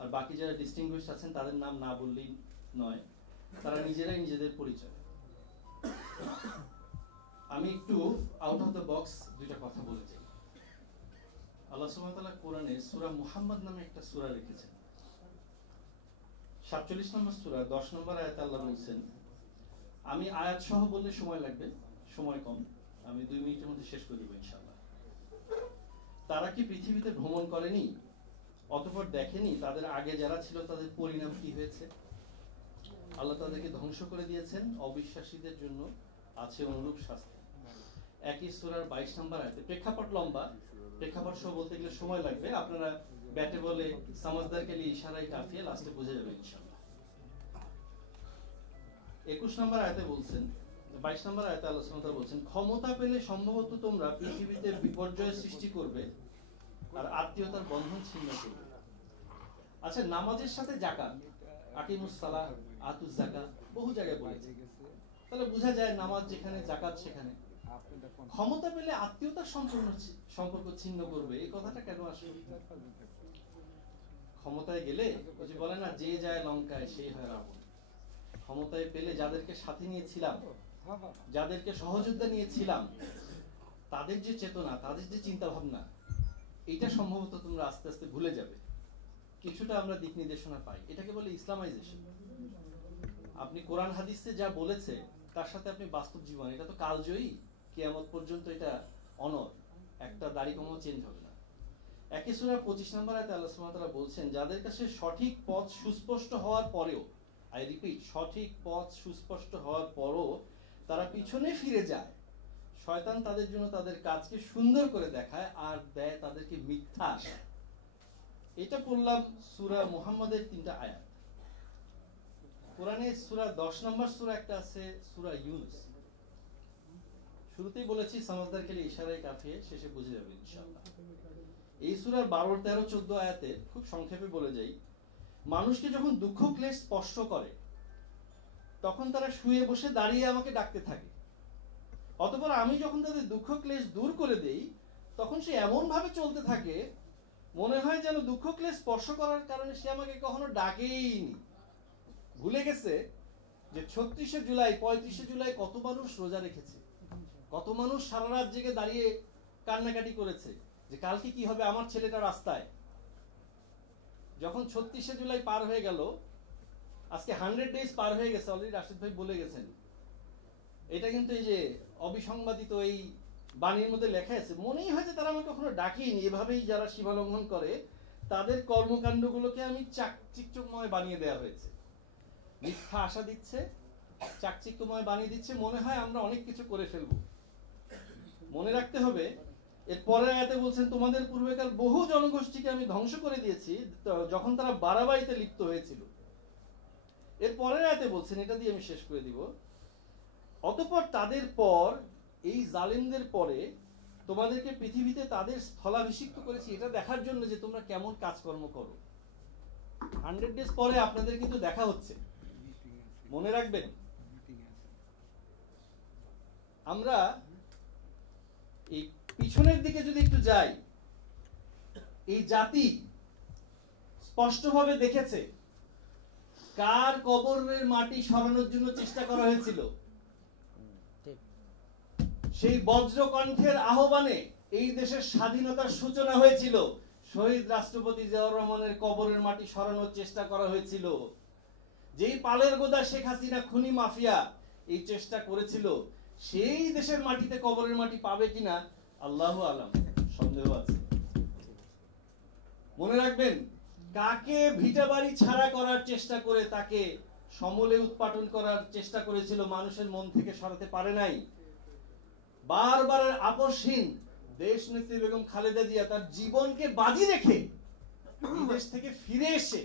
আর বাকি যারা ডিস্টিংগুইশড আছেন তাদের নাম না বললেই নয়, তারা নিজেরাই নিজেদের পরিচয়। আমি একটু আউট অফ দ্য বক্স দুইটা কথা বলে যাই। আল্লাহ সুবহানাহু ওয়া তাআলা কোরআনে সূরা মুহাম্মদ নামে একটা সূরা রেখেছেন। 47 নম্বর সূরা 10 নম্বর আয়াতে আল্লাহ বলছেন, আমি আয়াত সহ বললে সময় লাগবে, সময় কম, আমি 2 মিনিটের মধ্যে শেষ করে দেব ইনশাআল্লাহ। তারা কি পৃথিবীতে ভ্রমণ করেনি, অতঃপর দেখেনি তাদের আগে যারা ছিল তাদের পরিণাম কি হয়েছে? আল্লাহ তাদেরকে ধ্বংস করে দিয়েছেন, অবিশ্বাসীদের জন্য আছে অনুরূপ শাস্তি। একই সূরার 22 নম্বর আয়াতে, প্রেক্ষাপট লম্বা, প্রেক্ষাপট সহ বলতে গেলে সময় লাগবে, আপনারা ব্যাটে বলে সমাজদার কে লিয়ে ইশারায় কাফিয়ে লাস্টে বুঝে যাবে ইনশাআল্লাহ। 21 নম্বর আয়াতে বলছেন, 22 নম্বর আয়াতে আল্লাহ সুবহানাহু ওয়া তাআলা বলছেন, ক্ষমতা পেলে সম্ভবত তোমরা পৃথিবীতে বিপর্যয় সৃষ্টি করবে আর আত্মীয়তার বন্ধন ছিন্ন করবে। আচ্ছা, নামাজের সাথে যাকাত, আকিমুস সালাহ, আতুজ যাকাত বহু জায়গায় বলেছে, তাহলে বোঝা যায় নামাজ যেখানে যাকাত সেখানে। ক্ষমতা পেলে আত্মীয়তার সম্পর্ক ছিন্ন করবে, এই কথাটা কেন আসে? ক্ষমতায় গেলে ওই যে বলে না, যে যায় লঙ্কায় সেই হয় রাবণ। ক্ষমতায় পেলে যাদেরকে সাথে নিয়েছিলাম, যাদেরকে সহযোদ্ধা নিয়েছিলাম, তাদের যে চেতনা, তাদের যে চিন্তা ভাবনা, এটা সম্ভবত তোমরা আস্তে আস্তে ভুলে যাবে। কিছুটা আমরা দিক নির্দেশনা পাই, এটাকে বলে ইসলামাইজেশন। আপনি কোরআন হাদিসে যা বলেছে তার সাথে আপনি বাস্তব জীবন, এটা তো কালজয়ী, কিয়ামত পর্যন্ত এটা অনর, একটা দাড়ি কমাও চেঞ্জ হবে না। একই সূরা 25 নম্বর আয়াতে আল্লাহ সুবহানাহু ওয়া তাআলা বলছেন, যাদের কাছে সঠিক পথ সুস্পষ্ট হওয়ার পরেও, আই রিপিট, সঠিক পথ সুস্পষ্ট হওয়ার পরও তারা পিছনে ফিরে যায়, শয়তান তাদের জন্য তাদের কাজকে সুন্দর করে দেখায় আর দেয় তাদেরকে মিথ্যা আশা। এটা পড়লাম সূরা মুহাম্মাদের 3টা আয়াত। কোরআনে সূরা 10 নম্বর সূরা একটা আছে, সূরা ইউনূস। শুরুতেই বলেছি সমাজদার কে লিয়ে ইশারায়ে কাফিয়ে, শেষে বুঝে যাবে ইনশাআল্লাহ। এই সূরার 12, 13, 14 আয়াতে খুব সংক্ষেপে বলে যাই, মানুষকে যখন দুঃখ ক্লেশ স্পষ্ট করে তখন তারা শুয়ে বসে দাঁড়িয়ে আমাকে ডাকতে থাকে, অতঃপর আমি যখন তাদের দুঃখ ক্লেশ দূর করে দেই তখন সে এমন ভাবে চলতে থাকে মনে হয় যেন দুঃখ ক্লেশ স্পর্শ করার কারণে সে আমাকে কখনো ডাকেইনি। ভুলে গেছে যে 36শে জুলাই, 35শে জুলাই কত মানুষ রোজা রেখেছে, কত মানুষ সারা রাত জেগে দাঁড়িয়ে কান্নাকাটি করেছে যে কালকে কি হবে আমার ছেলেটা রাস্তায়। যখন 36শে জুলাই পার হয়ে গেল, আজকে 100 ডেজ পার হয়ে গেছে, অলরেডি রাশিদ ভাই বলে গেছেন। এটা কিন্তু এই যে অবিসংবাদিত এই বাণীর মধ্যে লেখা আছে, মনেই হয় যে তারা আমাকে কখনো ডাকেইনি। এভাবেই যারা সীমা লঙ্ঘন করে তাদের কর্মকাণ্ডগুলোকে আমি চাকচিক্যময় বানিয়ে দেওয়া হয়েছে, মিথ্যা আশা দিচ্ছে, চাকচিক্যময় বানিয়ে দিচ্ছে, মনে হয় আমরা অনেক কিছু করে ফেলবো। মনে রাখতে হবে, এর পরের আয়াতে বলছেন, তোমাদের পূর্বেকার বহু জনগোষ্ঠীকে আমি ধ্বংস করে দিয়েছি যখন তারা বাড়াবাড়িতে লিপ্ত হয়েছিল। এর পরের আয়াতে বলছেন, এটা দিয়ে আমি শেষ করে দিব, অতঃপর তাদের পর, এই জালিমদের পরে তোমাদেরকে পৃথিবীতে তাদের স্থলাভিষিক্ত করেছি এটা দেখার জন্য যে তোমরা কেমন কাজকর্ম করো। 100 ডেজ পরে আপনাদের কিন্তু দেখা হচ্ছে, মনে রাখবেন। আমরা এই পিছনের দিকে যদি একটু যাই, এই জাতি স্পষ্টভাবে দেখেছে কার কবরের মাটি সরানোর জন্য চেষ্টা করা হয়েছিল। সেই বজ্রকণ্ঠের আহ্বানে এই দেশের স্বাধীনতার সূচনা হয়েছিল। শহীদ রাষ্ট্রপতি জিয়াউর রহমানের কবরের মাটি সরানোর চেষ্টা করা হয়েছিল। যেই পালের গোদা শেখ হাসিনা খুনি মাফিয়া এই চেষ্টা করেছিল, সেই দেশের মাটিতে কবরের মাটি পাবে কিনা আল্লাহু আলাম, সন্দেহ আছে। মনে রাখবেন, কাকে ভিটা বাড়ি ছাড়া করার চেষ্টা করে তাকে সমূলে উৎপাটন করার চেষ্টা করেছিল, মানুষের মন থেকে সরাতে পারে নাই। বারবারের আপসহীন দেশ নেত্রী বেগম খালেদা জিয়া তার জীবনকে বাজি রেখে বিদেশ থেকে ফিরে এসে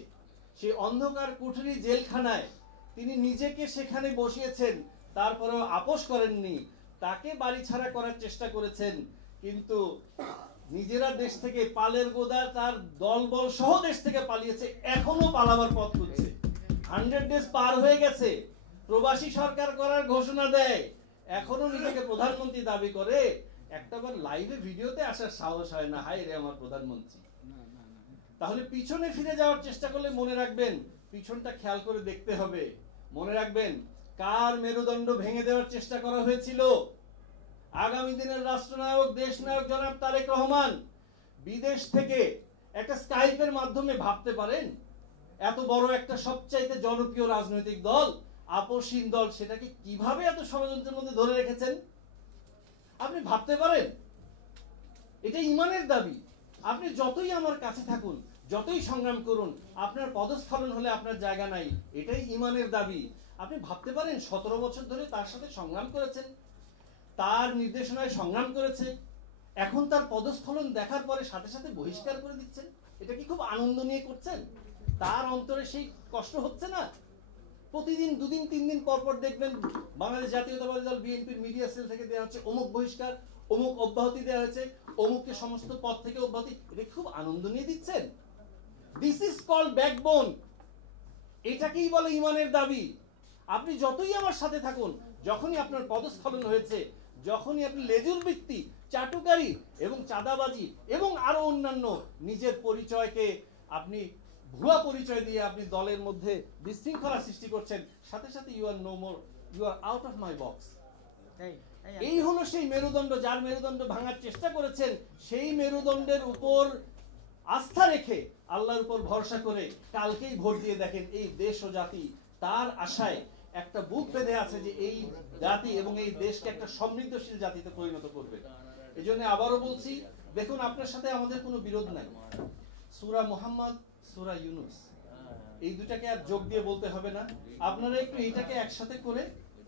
সেই অন্ধকার কুঠুরি জেলখানায় তিনি নিজেকে সেখানে বসিয়েছেন, তারপরেও আপোষ করেননি। তাকে বাড়ি ছাড়া করার চেষ্টা করেছেন, কিন্তু নিজেরা দেশ থেকে পালের গোদা তার দলবল সহ দেশ থেকে পালিয়েছে, এখনো পালাবার পথ খুঁজছে। 100 ডেজ পার হয়ে গেছে, প্রবাসী সরকার করার ঘোষণা দেয়, এখনো নিজেকে প্রধানমন্ত্রী দাবি করে, একটাবার লাইভে ভিডিওতে আসার সাহস হয় না। হায় রে আমার প্রধানমন্ত্রী, তাহলে পিছনে ফিরে যাওয়ার চেষ্টা করলে মনে রাখবেন পিছনটা খেয়াল করে দেখতে হবে। মনে রাখবেন কার মেরুদণ্ড ভেঙে দেওয়ার চেষ্টা করা হয়েছিল? আগামী দিনের রাষ্ট্রনায়ক দেশ নায়ক জনাব তারেক রহমান বিদেশ থেকে একটা স্কাইপের মাধ্যমে ভাবতে পারেন এত বড় একটা সবচাইতে জনপ্রিয় রাজনৈতিক দল, আপসহীন দল, সেটাকে কিভাবে এত ষড়যন্ত্রের মধ্যে ধরে রেখেছেন? আপনি ভাবতে পারেন? এটা ঈমানের দাবি। আপনি যতই আমার কাছে থাকুন, যতই সংগ্রাম করুন, আপনার পদস্খলন হলে আপনার জায়গা নাই, এটাই ঈমানের দাবি। আপনি ভাবতে পারেন 17 বছর ধরে তার সাথে সংগ্রাম করেছেন, তার নির্দেশনায় সংগ্রাম করেছে, এখন তার পদস্খলন দেখার পরে সাথে সাথে বহিষ্কার করে দিচ্ছেন। এটা কি খুব আনন্দ নিয়ে করছেন? তার অন্তরে সেই কষ্ট হচ্ছে না? প্রতিদিন 2 দিন 3 দিন পর পর দেখবেন বাংলাদেশ জাতীয়তাবাদী দল বিএনপির মিডিয়া সেল থেকে দেওয়া হচ্ছে অমুক বহিষ্কার, অমুক অব্যাহতি দেওয়া হয়েছে, অমুককে সমস্ত পদ থেকে অব্যাহতি। এটা খুব আনন্দ নিয়ে দিচ্ছেন। This is called backbone. এটাকেই বলে ঈমানের দাবি। আপনি যতই আমার সাথে থাকুন, যখনই আপনার পদস্খলন হয়েছে, যখনই আপনি লেজুর বৃত্তি, চাটুকারি এবং চাঁদাবাজি এবং আরো অন্যান্য নিজের পরিচয়কে আপনি ভুয়া পরিচয় দিয়ে আপনি দলের মধ্যে বিশৃঙ্খলা সৃষ্টি করছেন, সাথে সাথে you are no more, you are out of my box. এই হলো সেই মেরুদণ্ড, যার মেরুদণ্ড ভাঙার চেষ্টা করেছেন। সেই মেরুদণ্ডের উপর আস্থা রেখে, আল্লাহর উপর ভরসা করে কালকেই ভোট দিয়ে দেখেন এই দেশ ও জাতি তার আশায় একটা বুক বেঁধে আছে যে এই জাতি এবং এই দেশকে একটা সমৃদ্ধশীল জাতিতে পরিণত করবে। এই জন্য আবারও বলছি, দেখুন আপনার সাথে আমাদের কোনো বিরোধ নাই। সূরা মুহাম্মদ, সূরা ইউনূস, এই দুটাকে আর যোগ দিয়ে বলতে হবে না। আপনারা একটু এইটাকে একসাথে করে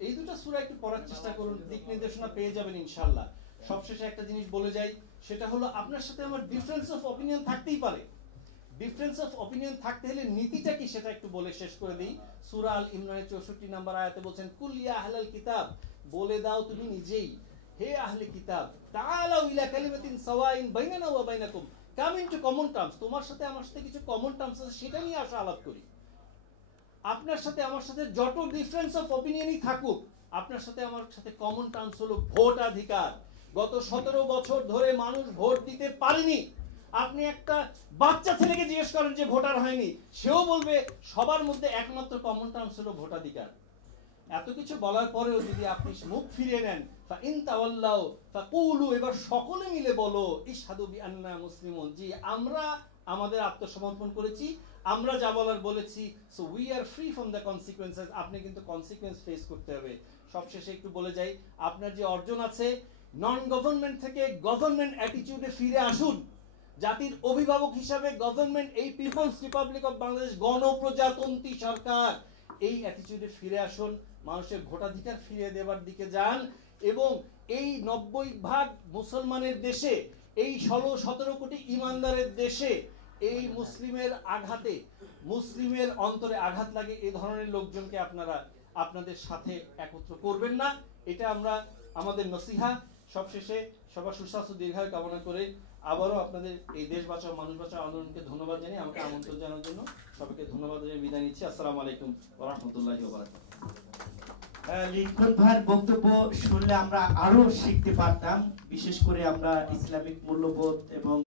এই দুটো সূরা একটু পড়ার চেষ্টা করুন, দিক নির্দেশনা পেয়ে যাবেন ইনশাআল্লাহ। সবশেষে একটা জিনিস বলে যাই, সেটা হলো আপনার সাথে আমার ডিফারেন্স অফ অপিনিয়ন থাকতেই পারে। ডিফারেন্স অফ অপিনিয়ন থাকতে হলে নীতিটা কি সেটা একটু বলে শেষ করে দিই। সূরা আল ইমরানের 64 নম্বর আয়াতে বলছেন, কুল ইয়া আহলাল কিতাব, বলে দাও তুমি নিজেই, হে আহলে কিতাব, তাআলাউ ইলা কালিমাতিন সাওয়াইন বাইনানা ওয়া বাইনাকুম, কাম ইনটু কমন টার্মস। তোমার সাথে আমার সাথে কিছু কমন টার্মস আছে, সেটা নিয়ে আসো আলাপ করি। আপনার সাথে আমার সাথে যত ডিফারেন্স অফ অপিনিয়নই থাকুক, আপনার সাথে আমার সাথে কমন টার্মস হলো ভোটাধিকার। গত 17 বছর ধরে মানুষ ভোট দিতে পারেনি। আপনি একটা বাচ্চা ছেলেকে জিজ্ঞেস করেন যে ভোটার হয়নি, সেও বলবে সবার মধ্যে একমাত্র কমন টার্মস হলো ভোটাধিকার। এত কিছু বলার পরেও যদি আপনি মুখ ফিরিয়ে নেন, ফাইন তাওয়াল্লাউ ফাকুলু, এবার সকলে মিলে বলো, ইশহাদু বিআন্না মুসলিমুন, জি আমরা আমাদের আত্মসমর্পণ করেছি, আমরা যা বলার বলেছি, so we are free from the consequences. আপনি কিন্তু কনসিকুয়েন্স ফেস করতে হবে। সবশেষে একটু বলে যাই, আপনার যে অর্জন আছে, নন গভর্নমেন্ট থেকে গভর্নমেন্ট অ্যাটিটিউডে ফিরে আসুন। জাতির অভিভাবক হিসাবে গভর্নমেন্ট, এই পিপলস রিপাবলিক অফ বাংলাদেশ গণপ্রজাতন্ত্রী সরকার, এই অ্যাটিটিউডে ফিরে আসুন। মানুষের ভোটাধিকার ফিরিয়ে দেওয়ার দিকে যান এবং এই 90% মুসলমানের দেশে, এই 16-17 কোটি ইমানদারের দেশে, এই মুসলিমের আঘাতে, মুসলিমের অন্তরে আঘাত লাগে এই ধরনের লোকজনকে আপনারা আপনাদের সাথে একত্র করবেন না। এটা আমরা আমাদের নসিহা। সবশেষে সবার সুস্বাস্থ্য দীর্ঘায়ু কামনা করে আবারও আপনাদের এই দেশ বাঁচাও মানুষ বাঁচাও আন্দোলনকে ধন্যবাদ জানিয়ে আমাকে আমন্ত্রণ জানানোর জন্য সবাইকে ধন্যবাদ জানিয়ে বিদায় নিচ্ছি। আসসালামু আলাইকুম ওয়া রাহমাতুল্লাহি ওয়া বারাকাতুহু। লিটন ভাইয়ের বক্তব্য শুনলে আমরা আরো শিখতে পারতাম, বিশেষ করে আমরা ইসলামিক মূল্যবোধ এবং